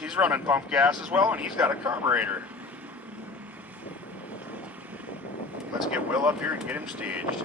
He's running pump gas as well, and he's got a carburetor. Let's get Will up here and get him staged.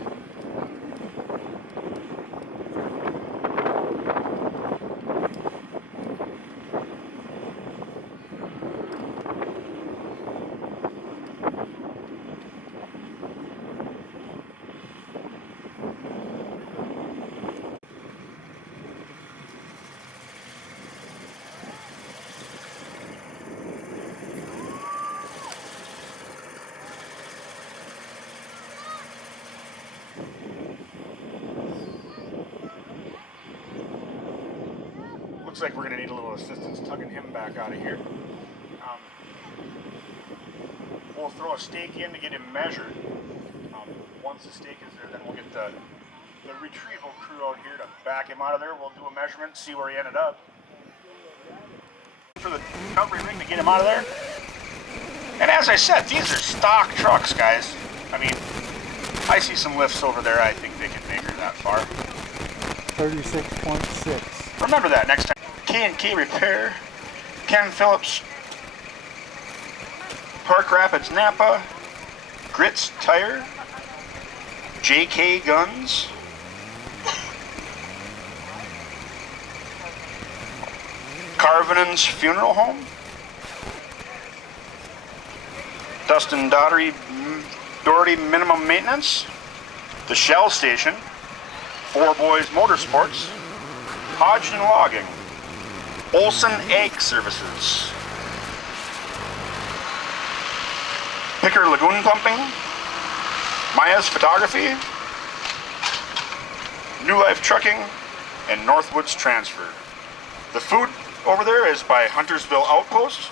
Looks like we're going to need a little assistance tugging him back out of here. We'll throw a stake in to get him measured. Once the stake is there, then we'll get the retrieval crew out here to back him out of there. We'll do a measurement, see where he ended up. For the recovery ring to get him out of there. And as I said, these are stock trucks, guys. I mean, I see some lifts over there. I think they can make her that far. 36.6. Remember that next time. K&K Repair, Ken Phillips, Park Rapids Napa, Grits Tire, JK Guns, Carvinen's Funeral Home, Dustin Doherty Minimum Maintenance, The Shell Station, Four Boys Motorsports, Hodgson Logging, Olson Egg Services, Picker Lagoon Pumping, Maya's Photography, New Life Trucking, and Northwoods Transfer. The food over there is by Huntersville Outpost.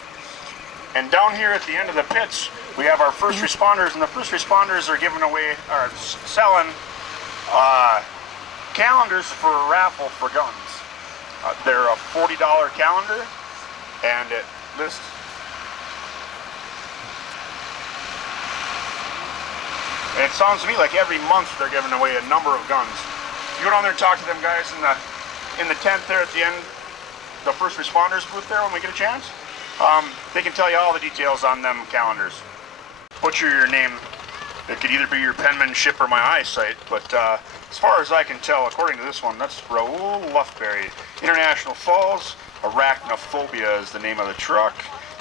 And down here at the end of the pits, we have our first responders, and the first responders are giving away, or selling calendars for a raffle for guns. They're a $40 calendar, and it lists and it sounds to me like every month they're giving away a number of guns. You go down there and talk to them guys in the tent there at the end, the first responders booth there when we get a chance. They can tell you all the details on them calendars. Butcher your name. It could either be your penmanship or my eyesight, but as far as I can tell, according to this one, that's Raoul Luftberry. International Falls, Arachnophobia is the name of the truck.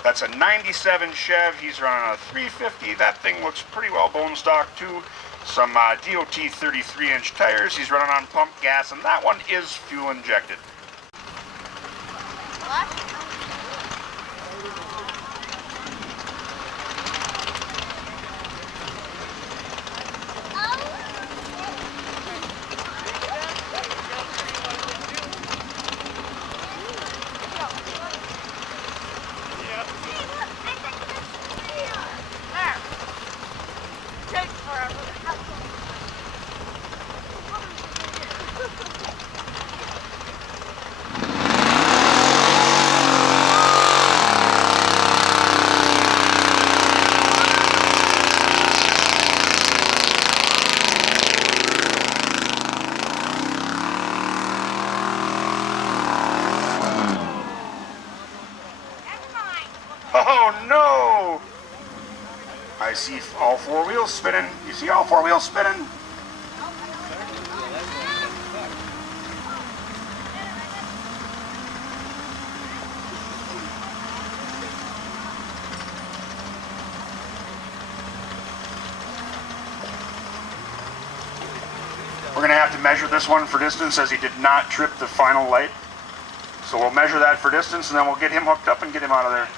That's a 97 Chev. He's running a 350. That thing looks pretty well bone stock too. Some DOT 33-inch tires. He's running on pump gas, and that one is fuel injected. What? Oh no! I see all four wheels spinning. You see all four wheels spinning? We're going to have to measure this one for distance as he did not trip the final light. So we'll measure that for distance and then we'll get him hooked up and get him out of there.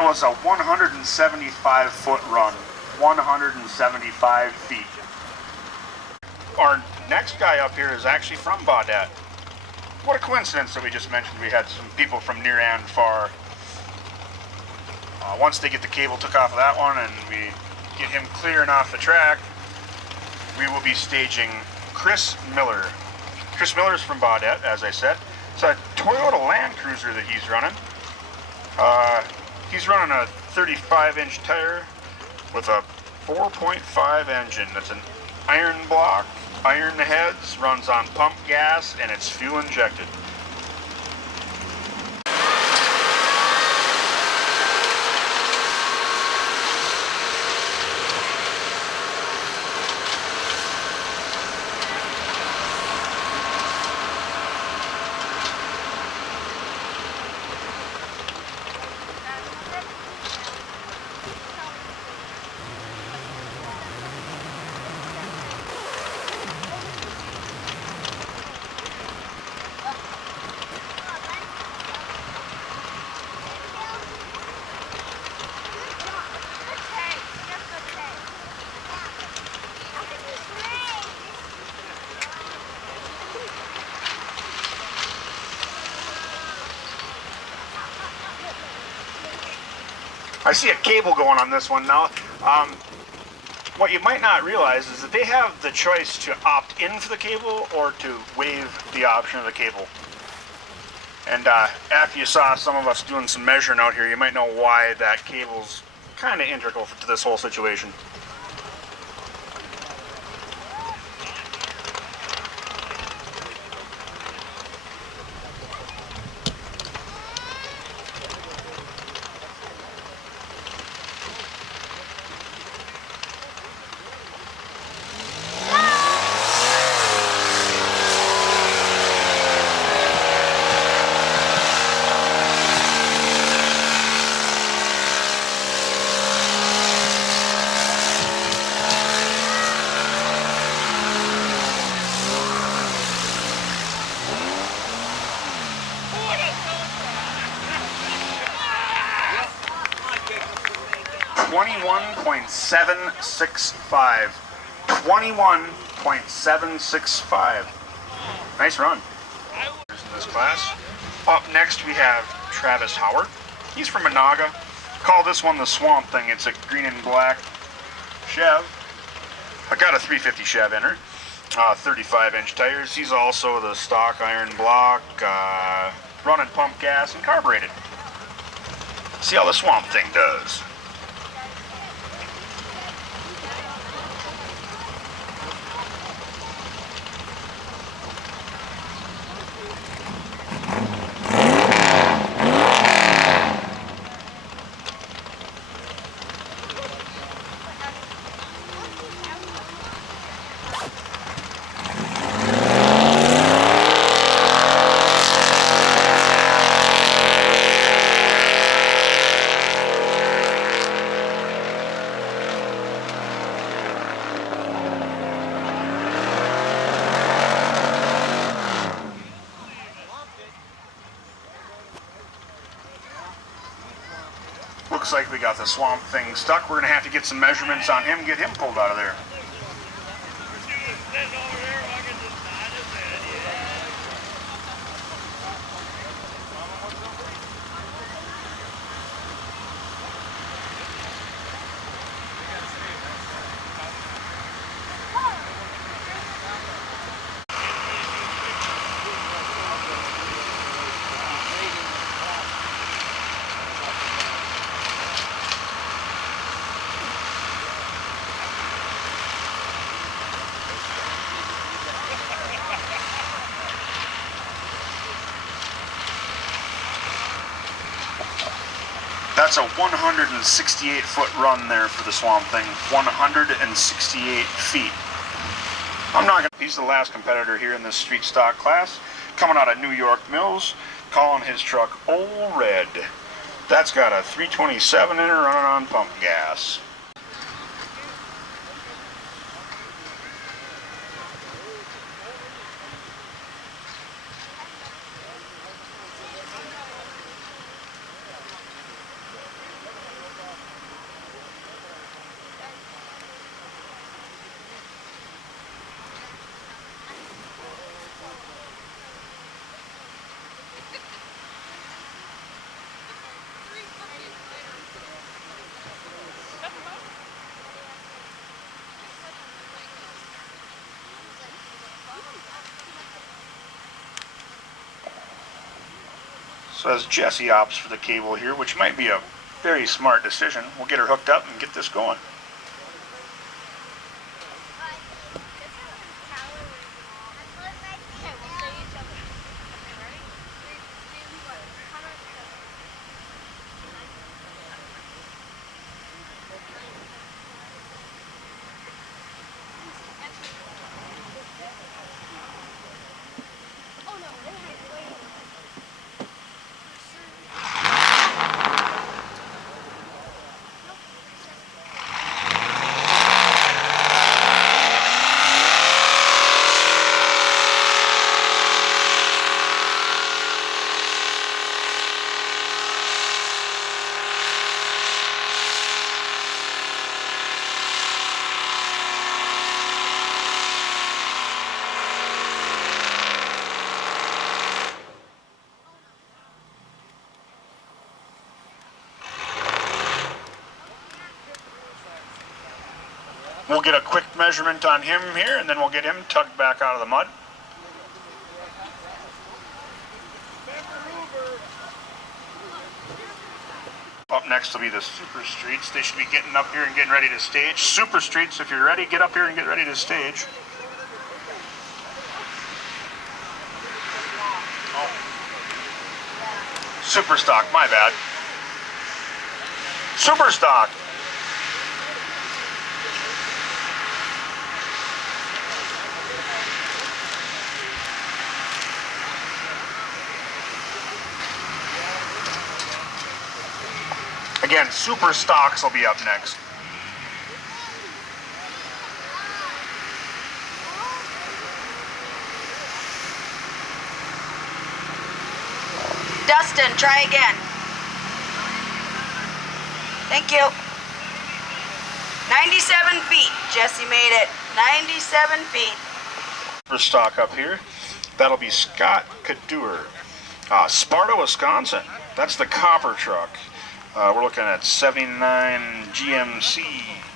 That was a 175-foot run, 175 feet. Our next guy up here is actually from Baudette. What a coincidence that we just mentioned we had some people from near and far. Once they get the cable took off of that one and we get him clear and off the track, we will be staging Chris Miller. Chris Miller's from Baudette, as I said. It's a Toyota Land Cruiser that he's running. He's running a 35-inch tire with a 4.5 engine. That's an iron block, iron heads, runs on pump gas, and it's fuel injected. I see a cable going on this one now. What you might not realize is that they have the choice to opt in for the cable or to waive the option of the cable. And after you saw some of us doing some measuring out here, you might know why that cable's kind of integral to this whole situation. $21.765. 21.765. Nice run. In this class. Up next we have Travis Howard. He's from Menahga. Call this one the Swamp Thing. It's a green and black Chev. I got a 350 Chev in her. 35-inch tires. He's also the stock iron block, running pump gas and carbureted. See how the Swamp Thing does. Looks like we got the Swamp Thing stuck. We're going to have to get some measurements on him, get him pulled out of there. That's a 168-foot run there for the Swamp Thing. 168 feet. I'm not gonna. He's the last competitor here in this street stock class, coming out of New York Mills, calling his truck Old Red. That's got a 327 in it running on pump gas. So as Jessie opts for the cable here, which might be a very smart decision, we'll get her hooked up and get this going. We'll get a quick measurement on him here, and then we'll get him tugged back out of the mud. Up next will be the Super Streets. They should be getting up here and getting ready to stage. Super Streets, if you're ready, get up here and get ready to stage. Oh. Super Stock, my bad. Super Stock. Again, Super Stocks will be up next. Dustin, try again. Thank you. 97 feet. Jesse made it. 97 feet. Super Stock up here. That'll be Scott Kadur. Sparta, Wisconsin. That's the copper truck. We're looking at 79 GMC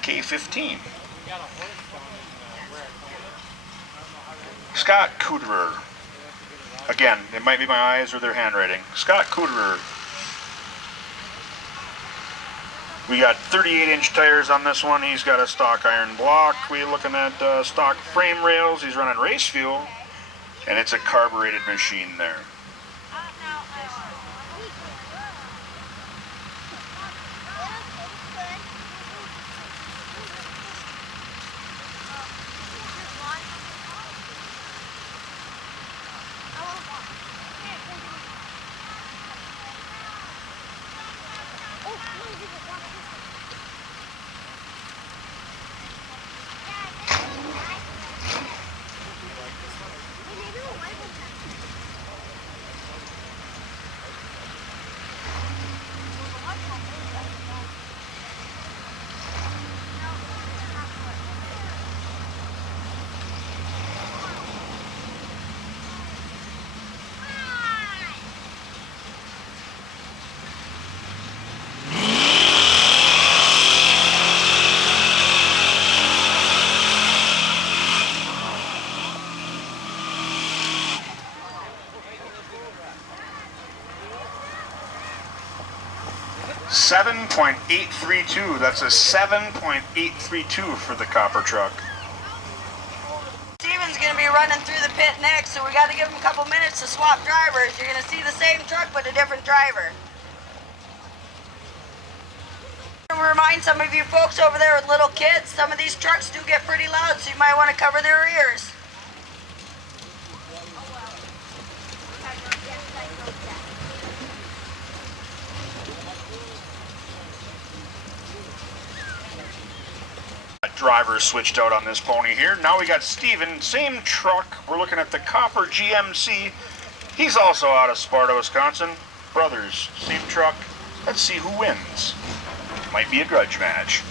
K15. Scott Cooterer. Again, it might be my eyes or their handwriting. Scott Cooterer. We got 38-inch tires on this one. He's got a stock iron block. We're looking at stock frame rails. He's running race fuel, and it's a carbureted machine there. .832. That's a 7.832 for the copper truck. Steven's going to be running through the pit next, so we got to give him a couple minutes to swap drivers. You're going to see the same truck but a different driver. I remind some of you folks over there with little kids, some of these trucks do get pretty loud, so you might want to cover their ears. Driver switched out on this pony here. Now we got Steven, same truck. We're looking at the copper GMC. He's also out of Sparta, Wisconsin. Brothers, same truck. Let's see who wins. Might be a grudge match.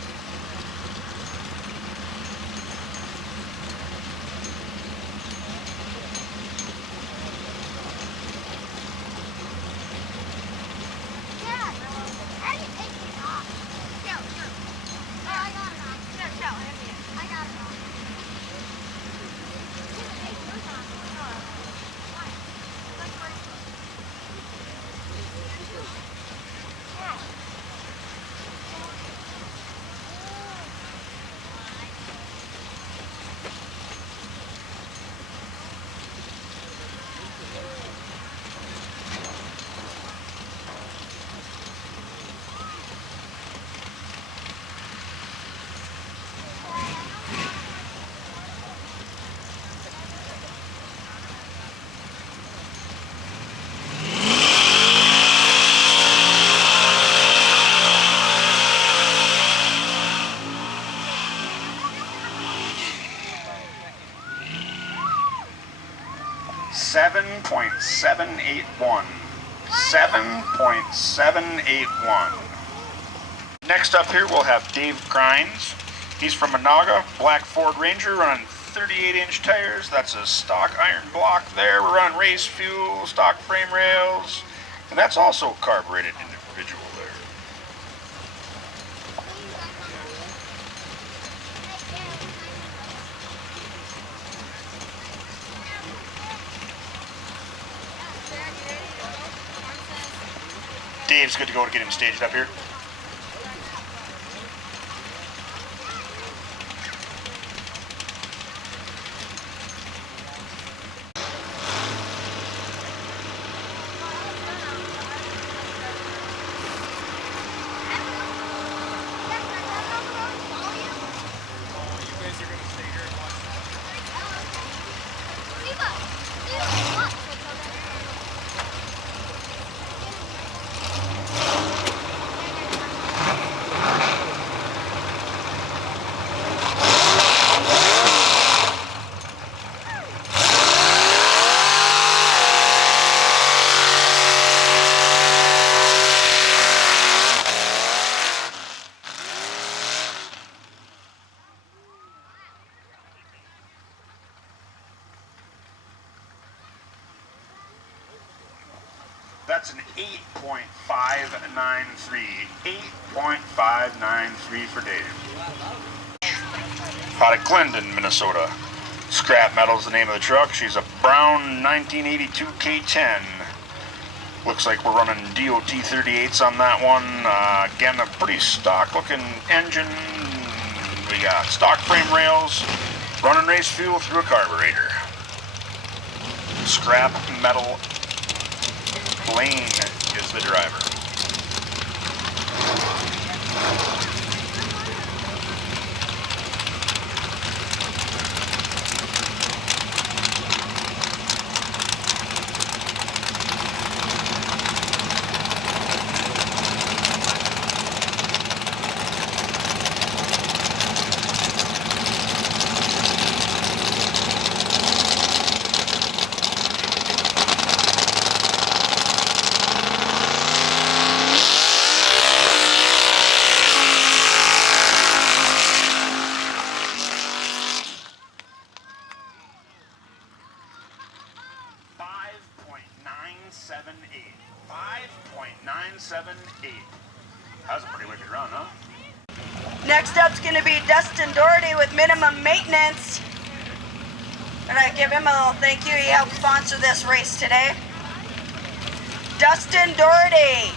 7.781. 7.781. Next up here we'll have Dave Crines. He's from Menahga, black Ford Ranger, running 38-inch tires. That's a stock iron block there. We're running race fuel, stock frame rails, and that's also carbureted individual there. Dave's good to go to get him staged up here. That's an 8.593. 8.593 for Dave. Out of Glendon, Minnesota. Scrap Metal's the name of the truck. She's a brown 1982 K10. Looks like we're running DOT 38s on that one. Again, a pretty stock looking engine. We got stock frame rails, running race fuel through a carburetor. Scrap Metal Blaine is the driver. That was a pretty wicked run, huh? Next up's going to be Dustin Doherty with Minimum Maintenance. And I give him a little thank you. He helped sponsor this race today. Dustin Doherty.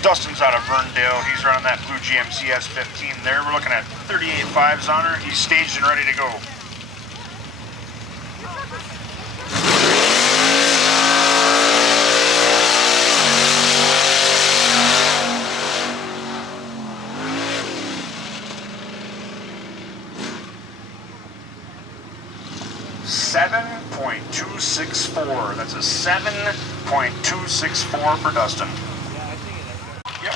Dustin's out of Verndale. He's running that blue GMC S15 there. We're looking at 38.5s on her. He's staged and ready to go. .264. That's a 7.264 for Dustin. Yep.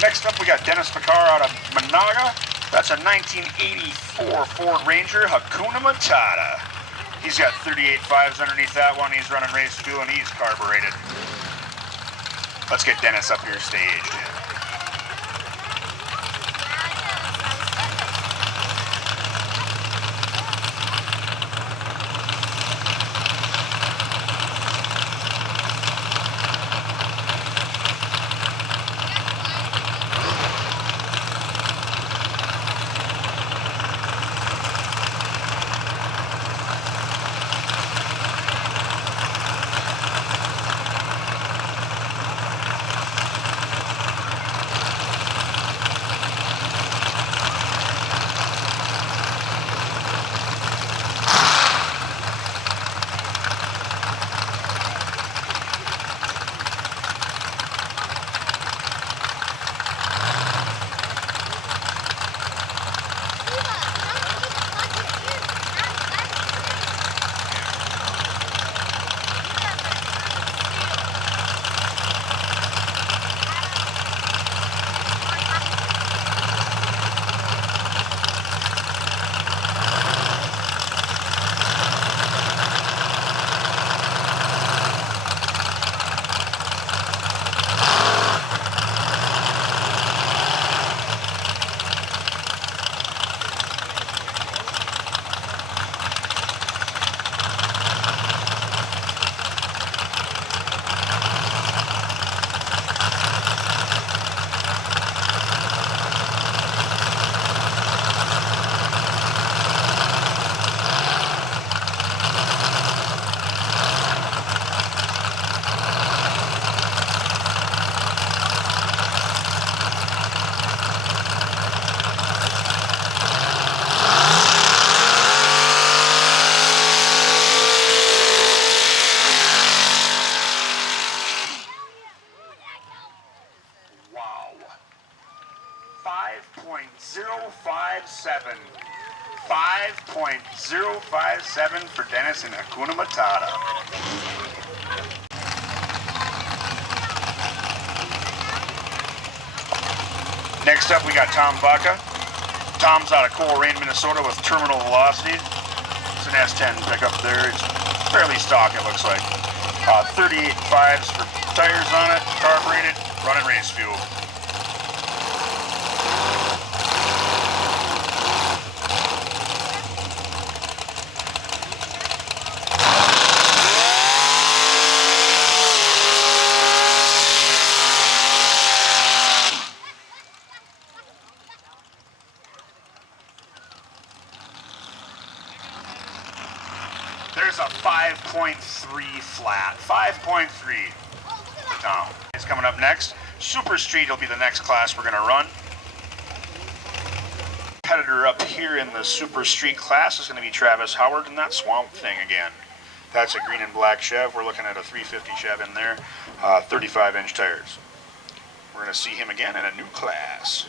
Next up, we got Dennis Picard out of Menahga. That's a 1984 Ford Ranger Hakuna Matata. He's got 38.5s underneath that one. He's running race fuel and he's carbureted. Let's get Dennis up here staged. 5.057. 5.057 for Dennis in Hakuna Matata. Next up, we got Tom Baca. Tom's out of Coleraine, Minnesota with terminal velocity. It's an S10 pickup there. It's fairly stock, it looks like. 38 5s for tires on it, carbureted, running race fuel. There's a 5.3 flat. 5.3. Tom. It's coming up next. Super Street will be the next class we're going to run. Competitor up here in the Super Street class is going to be Travis Howard and that Swamp Thing again. That's a green and black Chev. We're looking at a 350 Chev in there. 35-inch tires. We're going to see him again in a new class.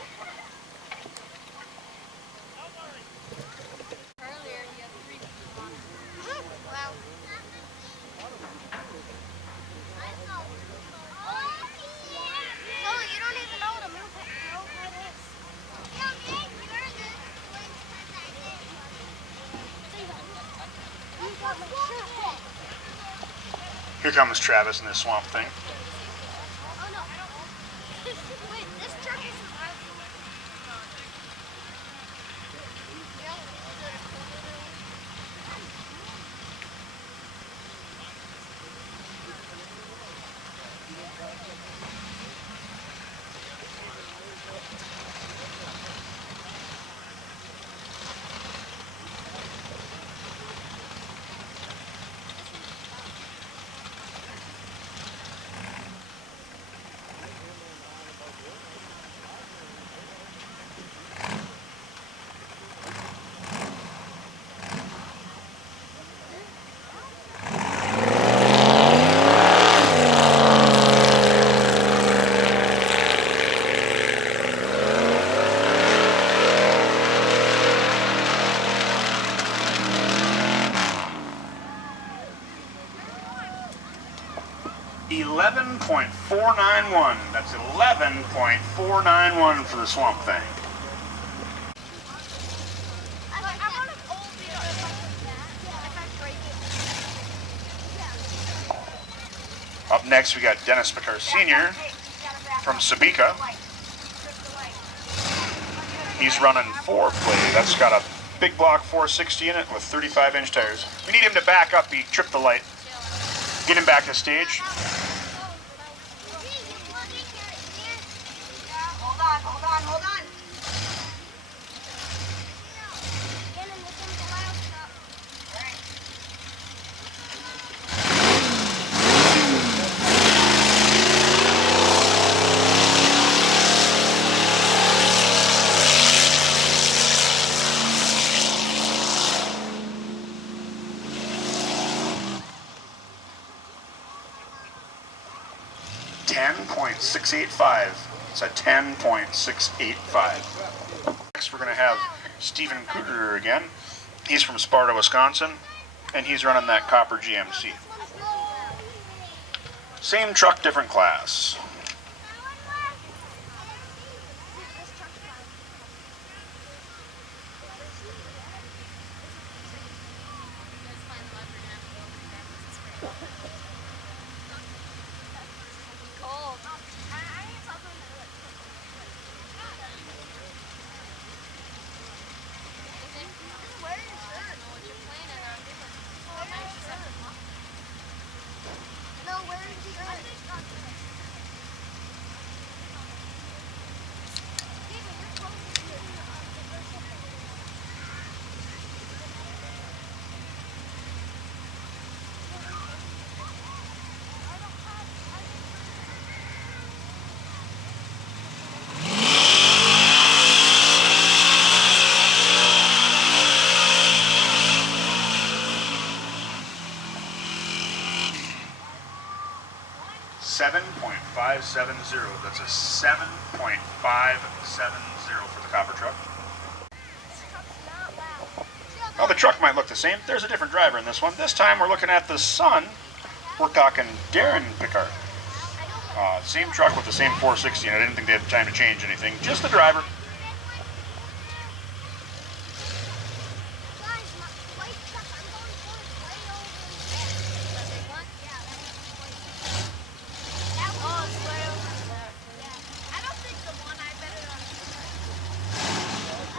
Here comes Travis and this Swamp Thing. Oh no. Wait, this truck is $11.491. That's 11.491 for the Swamp Thing. Up next, we got Dennis Picard Sr. from Sabika. He's running 4-play. That's got a big block 460 in it with 35-inch tires. We need him to back up. He tripped the light. Get him back to stage. Hold on. 10.685. It's a 10.685. Next, we're going to have Stephen Cooter again. He's from Sparta, Wisconsin, and he's running that copper GMC. Same truck, different class. $7.570. That's a 7.570. copper truck. This truck's not loud. Well, the truck might look the same. There's a different driver in this one. This time we're looking at the son. We're talking Darren Picard. Same truck with the same 460, and I didn't think they had time to change anything. Just the driver. Guys, my white truck, I'm going to put it right over there. The big one? Yeah, that's the white truck. That one is way over there. Yeah. I don't think the one I better not. I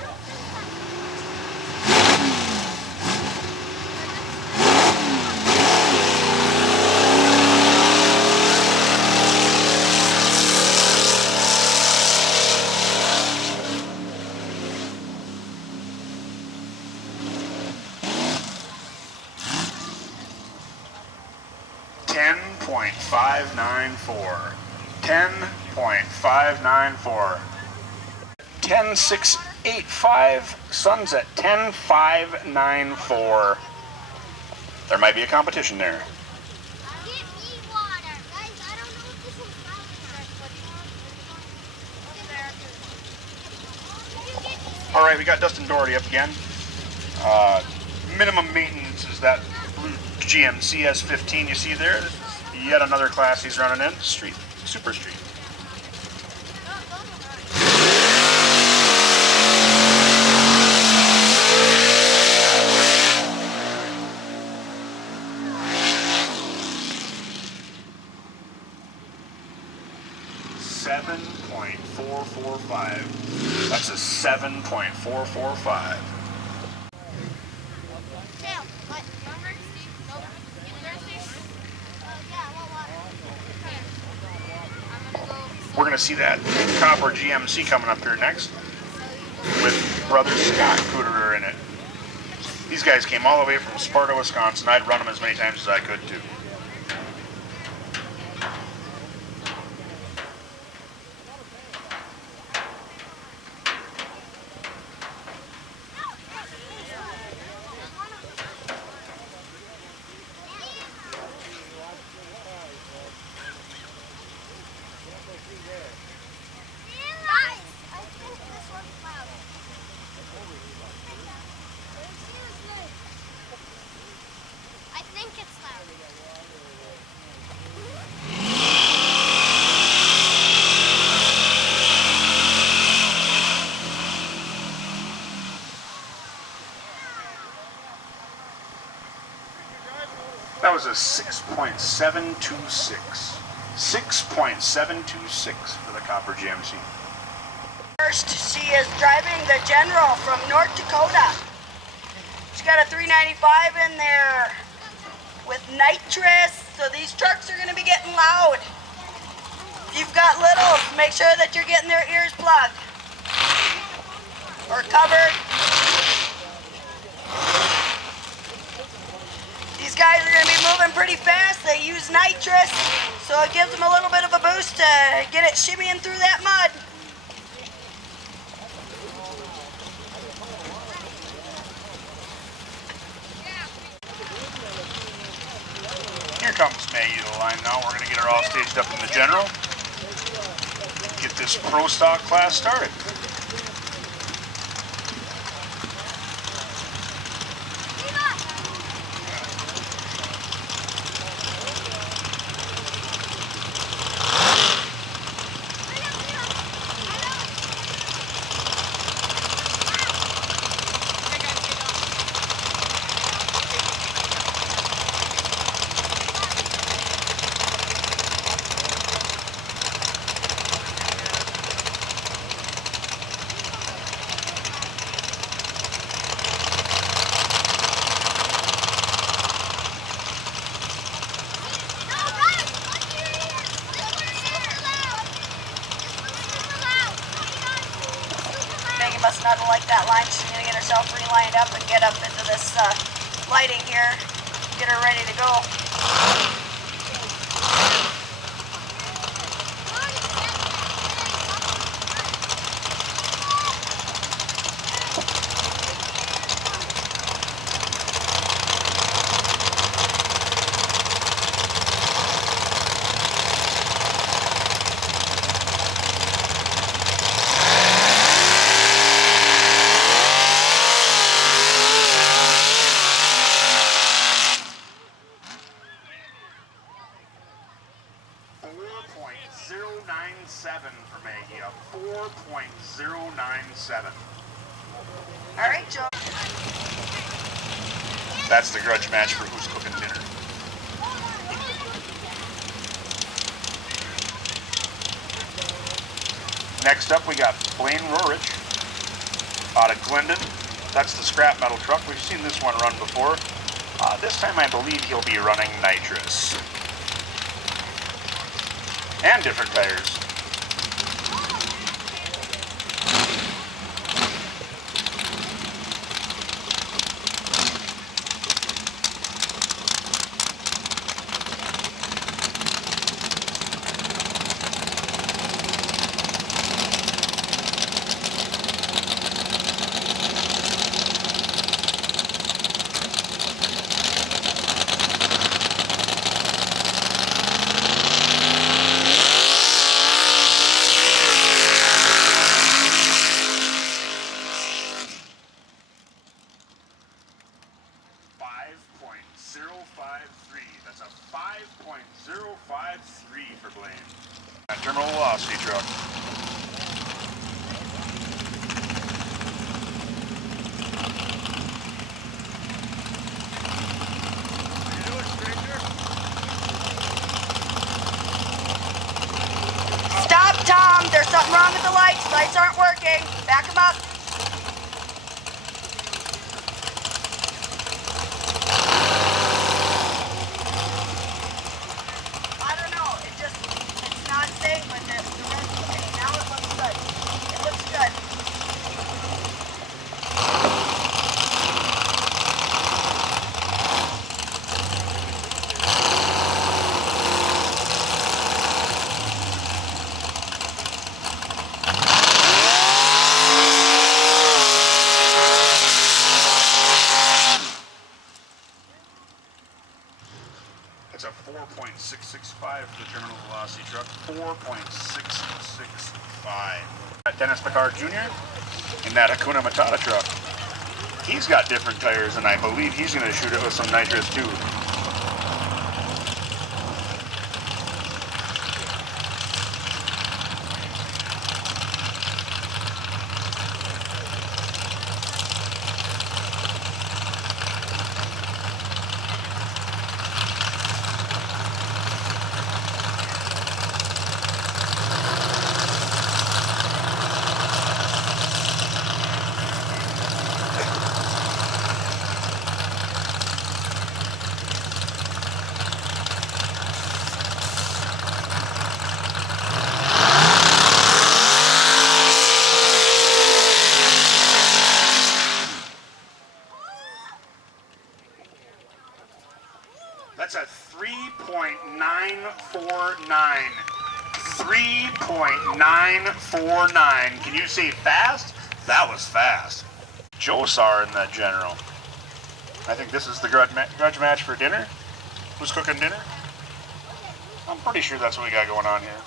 don't think $10.594. 10.594. 10.685. Sun's at 10.594. There might be a competition there. Get me water. Guys, I don't know if this one's loud enough. All right, we got Dustin Doherty up again. Minimum maintenance is that blue GMC S15 you see there. This is yet another class he's running in. Street, super street. .445. That's a 7.445. Dale, what? Number? Steve? Over? Thirsty? Yeah, I want water. Here. I'm gonna go. We're going to see that copper GMC coming up here next with Brother Scott Cooterer in it. These guys came all the way from Sparta, Wisconsin. I'd run them as many times as I could too. Guys, I think this one's loud. Seriously. I think it's loud. That was a 6.726. 6.726 for the copper GMC. First, she is driving the General from North Dakota. She's got a 395 in there with nitrous, so these trucks are going to be getting loud. If you've got littles, make sure that you're getting their ears plugged or covered. These guys are going to be moving pretty fast. They use nitrous, so it gives them a little bit of a boost to get it shimmying through that mud. Here comes Maggie to the line now. We're going to get her all staged up in the General. Get this Pro Stock class started. Maggie must not like that line. She's going to get herself relined up and get up into this lighting here. Get her ready to go. idea. 4.097. All right, Joe. That's the grudge match for who's cooking dinner. Next up, we got Blaine Rorich out of Glendon. That's the scrap metal truck. We've seen this one run before. This time I believe he'll be running nitrous. And different tires. That's a 5.053 for Blaine. Terminal velocity truck. What you doing, stranger? Stop, Tom. There's something wrong with the lights. Lights aren't working. Back them up. It's a 4.665 for the terminal velocity truck. 4.665. Dennis Picard Jr. in that Hakuna Matata truck. He's got different tires, and I believe he's going to shoot it with some nitrous too. That's a 3.949. 3.949. Can you say fast? That was fast. Joe Sar in that general. I think this is the grudge match for dinner. Who's cooking dinner? I'm pretty sure that's what we got going on here.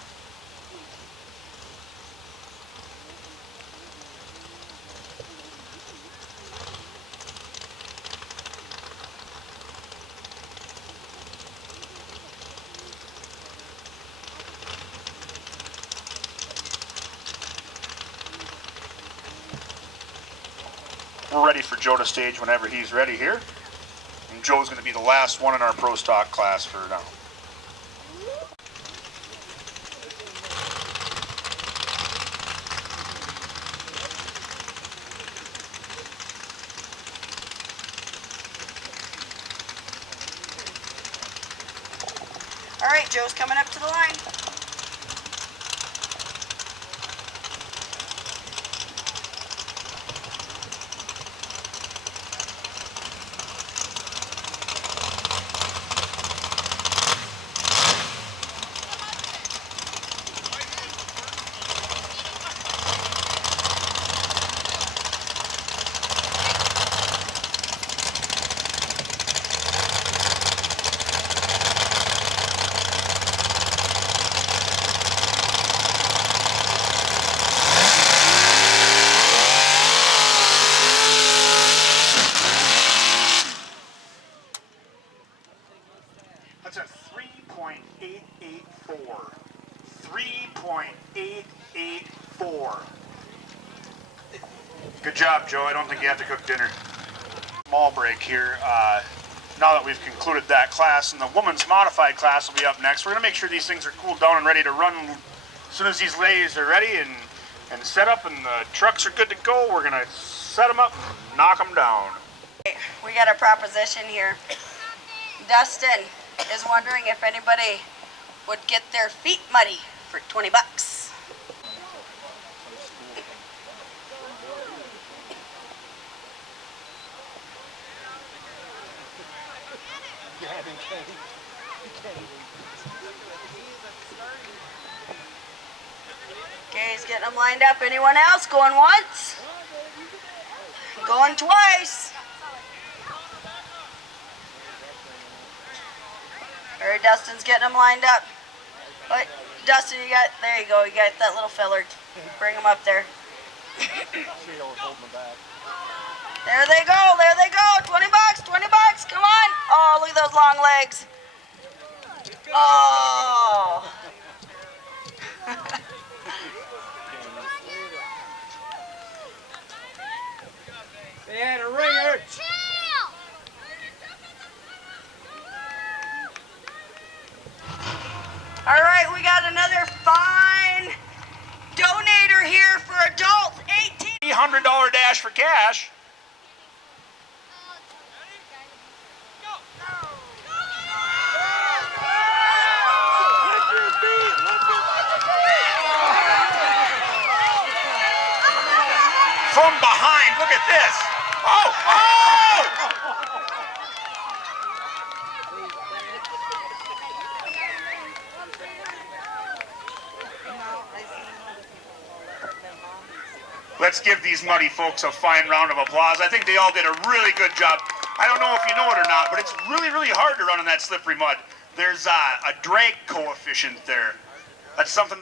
We're ready for Joe to stage whenever he's ready here. And Joe's going to be the last one in our pro stock class for now. All right, Joe's coming up to the line. 4. Good job, Joe. I don't think you have to cook dinner. Small break here. Now that we've concluded that class, and the women's modified class will be up next. We're going to make sure these things are cooled down and ready to run as soon as these ladies are ready and set up and the trucks are good to go. We're going to set them up and knock them down. We got a proposition here. Dustin is wondering if anybody would get their feet muddy for 20 bucks. Okay, he's getting them lined up. Anyone else going once? Going twice. All right, Dustin's getting them lined up. But Dustin, there you go. You got that little feller. Bring him up there. There they go. There they go. 20 bucks. 20 bucks. Come on. Oh, look at those long legs. Oh. They had a ringer. All right, we got another fine donator here for adults, $300 dash for cash. From behind, look at this. Oh, oh! Let's give these muddy folks a fine round of applause. I think they all did a really good job. I don't know if you know it or not, but it's really, really hard to run in that slippery mud. There's a drag coefficient there. That's something.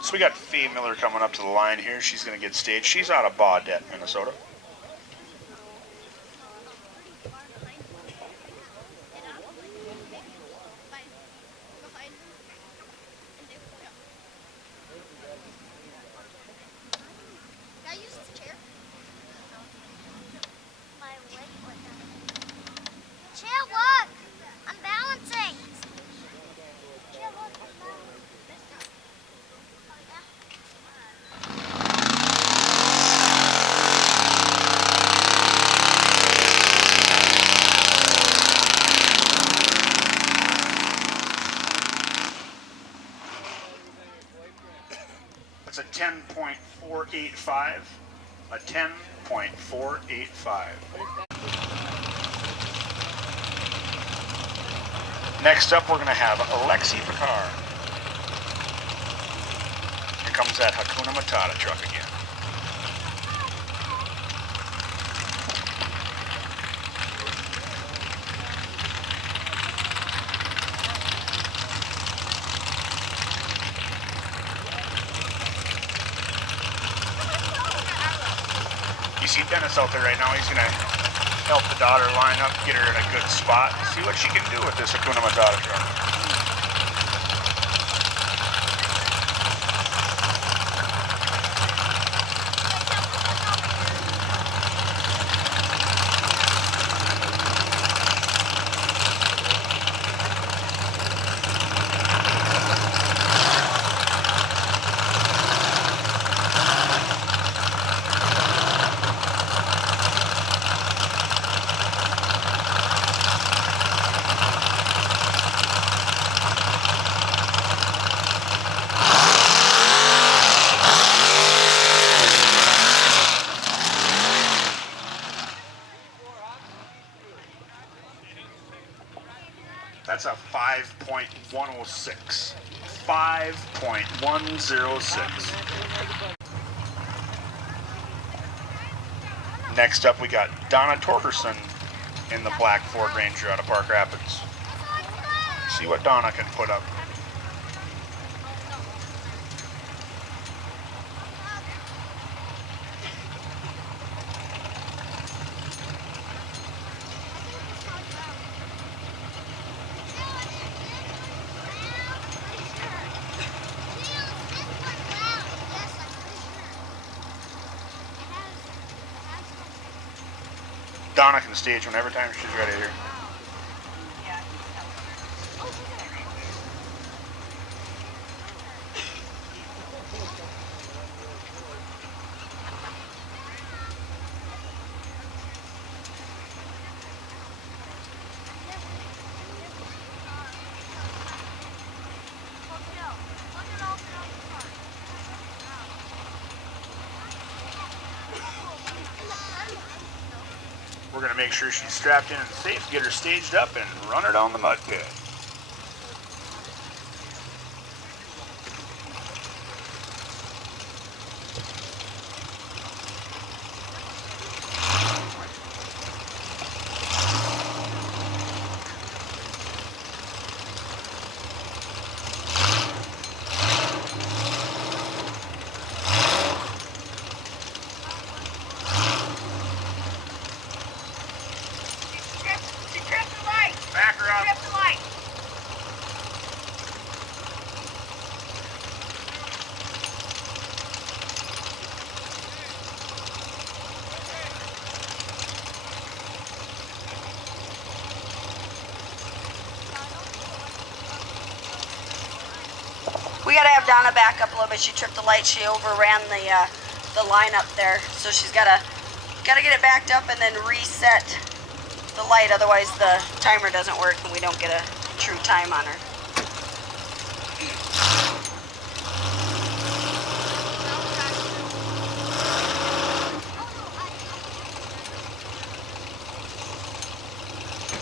So we got Faye Miller coming up to the line here. She's going to get staged. She's out of Baudette, Minnesota. That's a 10.485. A 10.485. Next up, we're going to have Alexi Picard. Here comes that Hakuna Matata truck again. You see Dennis out there right now. He's going to help the daughter line up, get her in a good spot, see what she can do with this Hakuna Matata truck. That's a 5.106. 5.106. Next up, we got Donna Torkerson in the black Ford Ranger out of Park Rapids. See what Donna can put up. Donna can stage whenever time she's ready here. We're going to make sure she's strapped in and safe, get her staged up, and run her down the mud pit. Back her up. We gotta have Donna back up a little bit. She tripped the light. She overran the line up there, so she's gotta get it backed up and then reset the light. Otherwise, the timer doesn't work and we don't get a true time on her.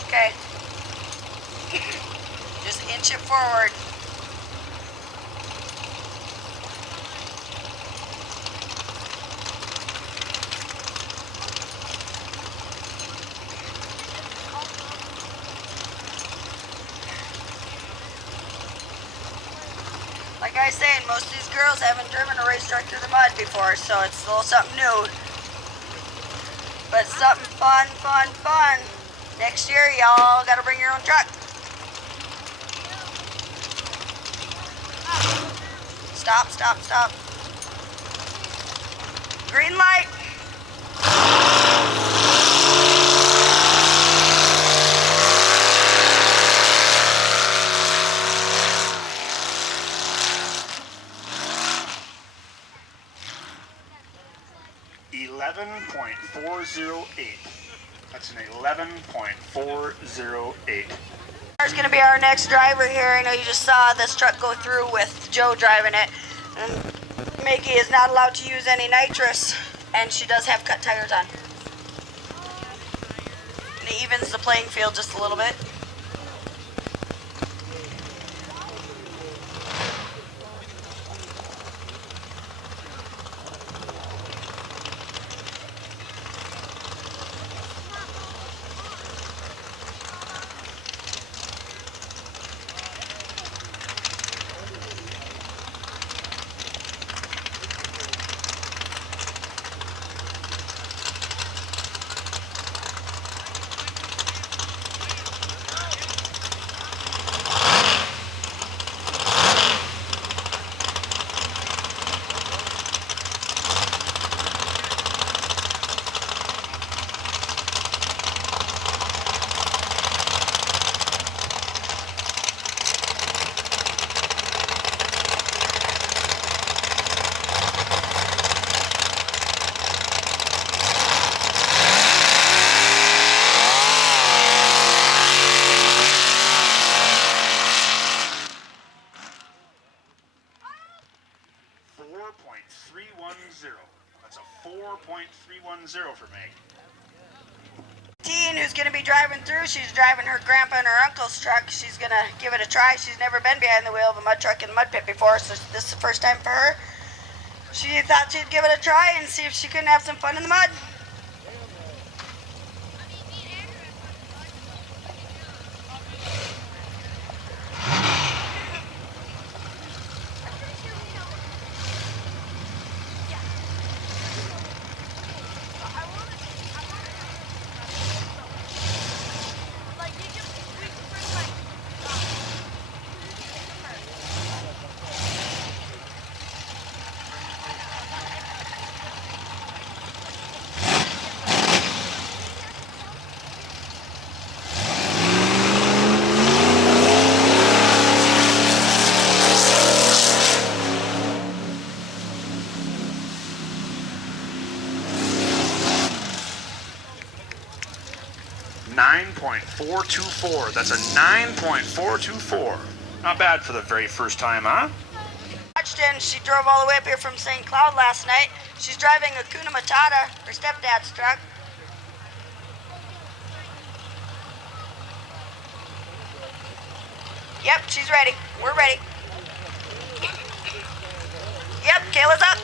Okay. Just inch it forward. Like I said, most of these girls haven't driven a race truck through the mud before, so it's a little something new. But something fun, fun, fun. Next year, y'all gotta bring your own truck. Stop, stop, stop. Green light. 11.408. That's an 11.408. Is going to be our next driver here. I know you just saw this truck go through with Joe driving it. And Maggie is not allowed to use any nitrous, and she does have cut tires on. And it evens the playing field just a little bit. That's a 4.310 for Meg. friend who's going to be driving through. She's driving her grandpa and her uncle's truck. She's going to give it a try. She's never been behind the wheel of a mud truck in the mud pit before, so this is the first time for her. She thought she'd give it a try and see if she couldn't have some fun in the mud. .424. That's a 9.424. Not bad for the very first time, huh? She drove all the way up here from St. Cloud last night. She's driving a Kuna Matata, her stepdad's truck. Yep, she's ready. We're ready. Yep, Kayla's up.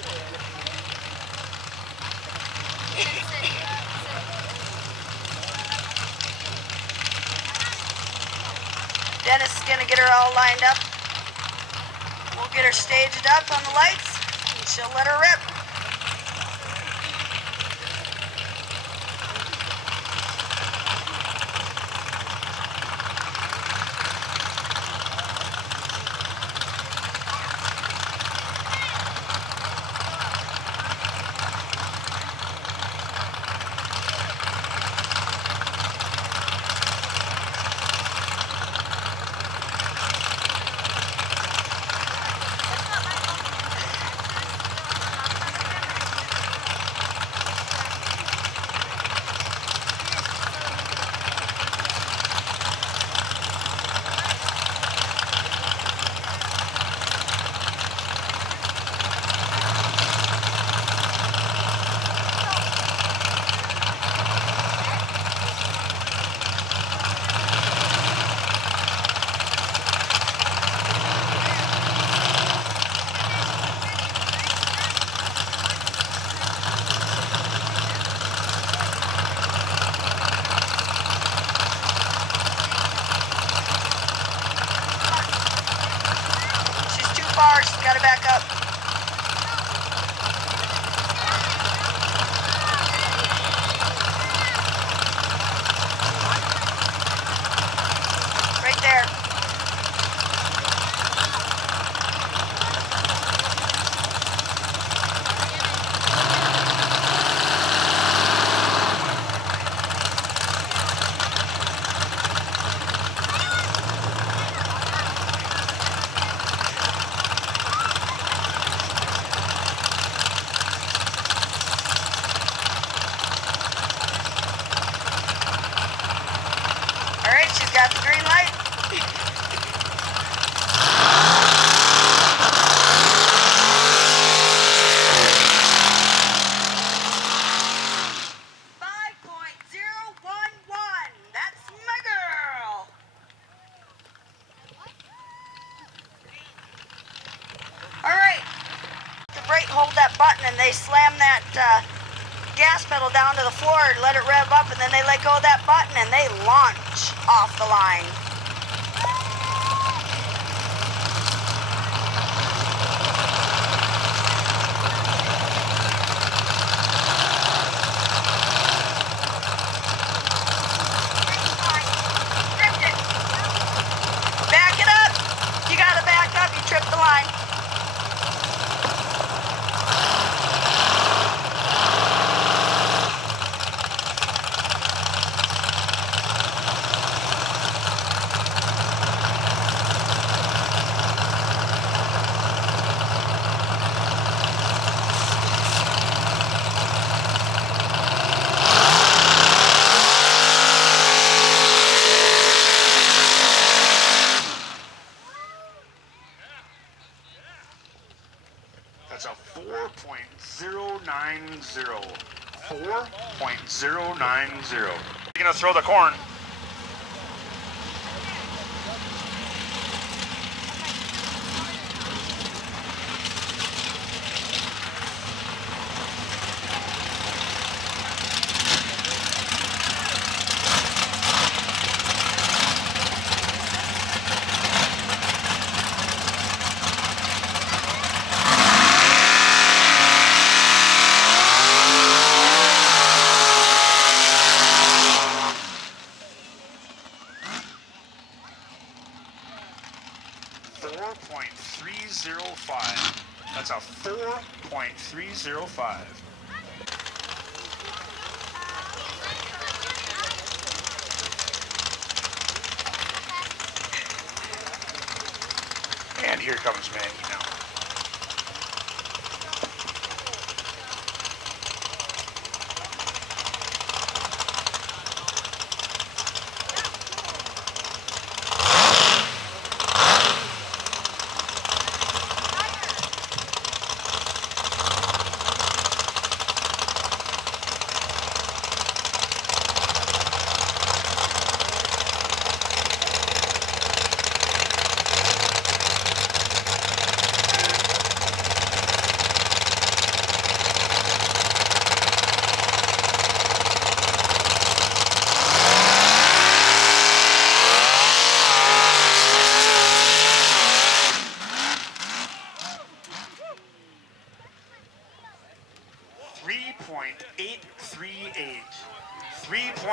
Dennis is gonna get her all lined up. We'll get her staged up on the lights, and she'll let her rip. She's got to back up. Right there. She's got the green light. 5.011. That's my girl. All right. The brake, hold that button, and they slam that gas pedal down to the floor and let it rev up, and then they let go of that button and they launch off the line. Back it up. You gotta back up, you tripped the line. That's a 4.090. 4.090. You're gonna throw the corn. .305. That's a 4.305. And here comes Maggie now.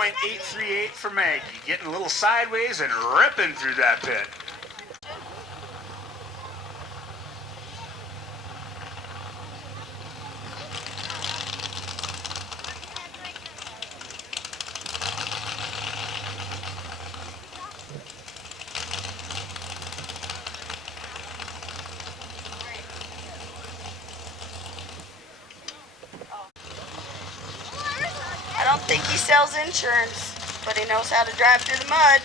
.838 for Maggie, getting a little sideways and ripping through that pit. I don't think he sells insurance, but he knows how to drive through the mud.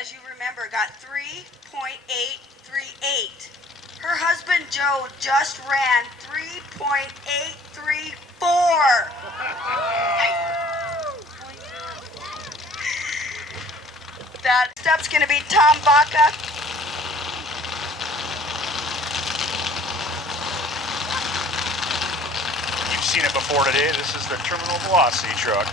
As you remember, got 3.838. Her husband Joe just ran 3.834. That step's going to be Tom Baca. You've seen it before today. This is the terminal velocity truck.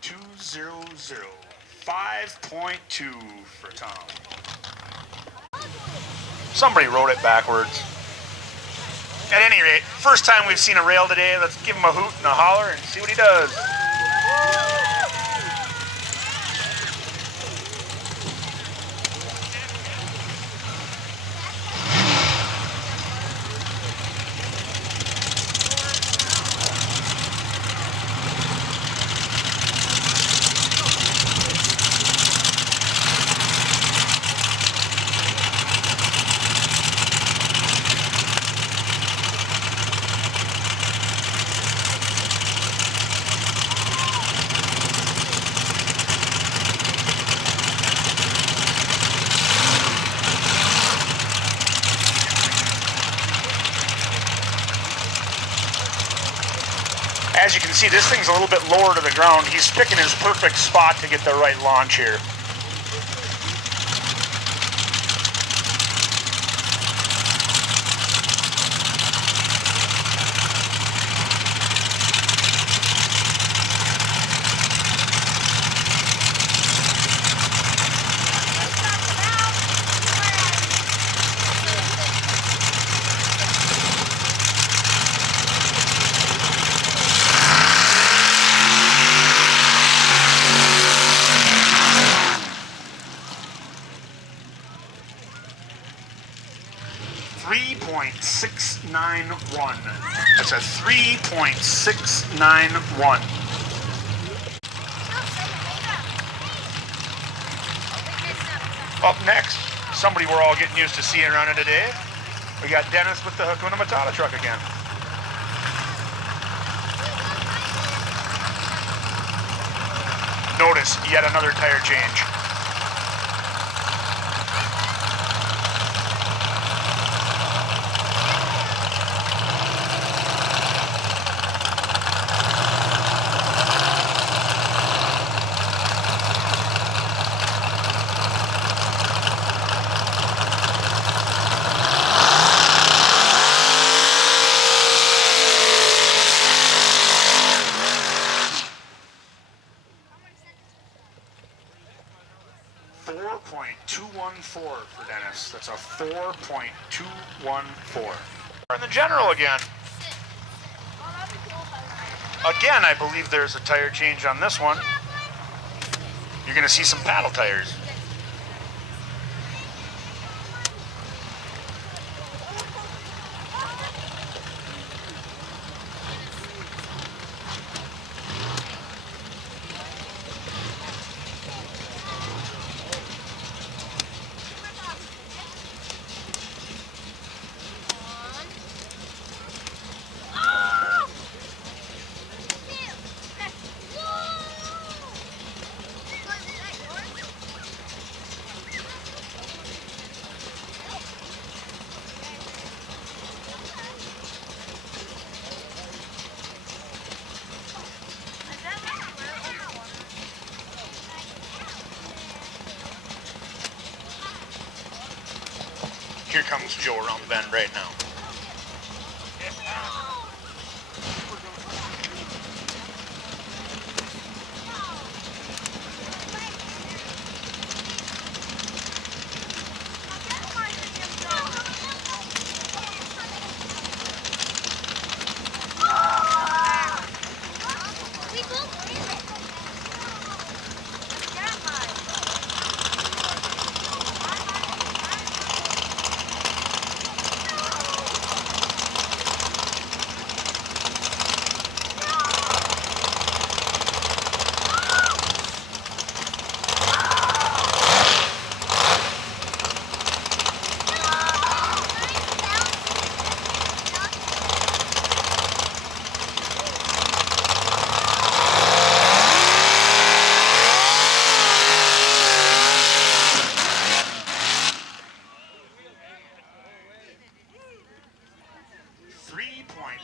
.200. 5.2 for Tom. Somebody wrote it backwards. At any rate, first time we've seen a rail today. Let's give him a hoot and a holler and see what he does. 5.2 As you can see, this thing's a little bit lower to the ground. He's picking his perfect spot to get the right launch here. .691. That's a 3.691. Up next, somebody we're all getting used to seeing running today. We got Dennis with the Hakuna Matata truck again. Notice yet another tire change. For Dennis. That's a 4.214. In the general again. Again, I believe there's a tire change on this one. You're going to see some paddle tires. Here comes Joe around the bend right now.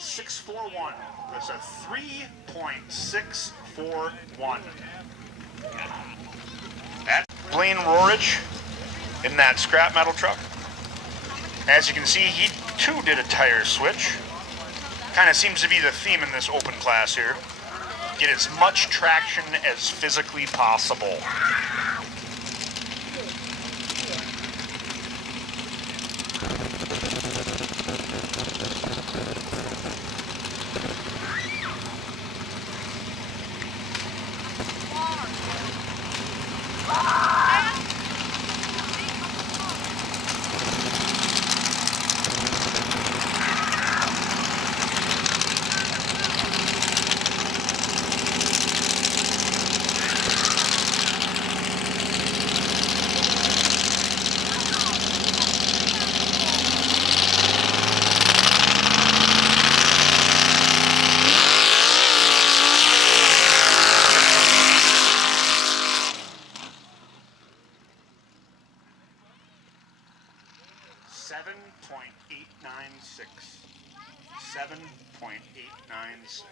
.641. That's a 3.641. That's Blaine Rorich in that scrap metal truck. As you can see, he too did a tire switch. Kind of seems to be the theme in this open class here. Get as much traction as physically possible. .896. 7.896.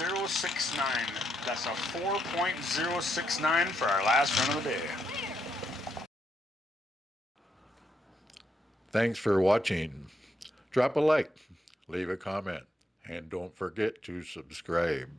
.069. That's a 4.069 for our last run of the day. Thanks for watching. Drop a like, leave a comment, and don't forget to subscribe.